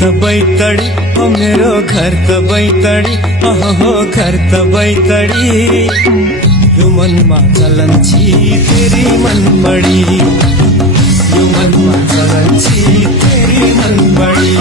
त बैतडी ओ मेरो घर त बैतडी ओहो घर त बैतडी यो मनमा चलन छी तेरी मन बढी यो मनमा चलन छी तेरी मन बढी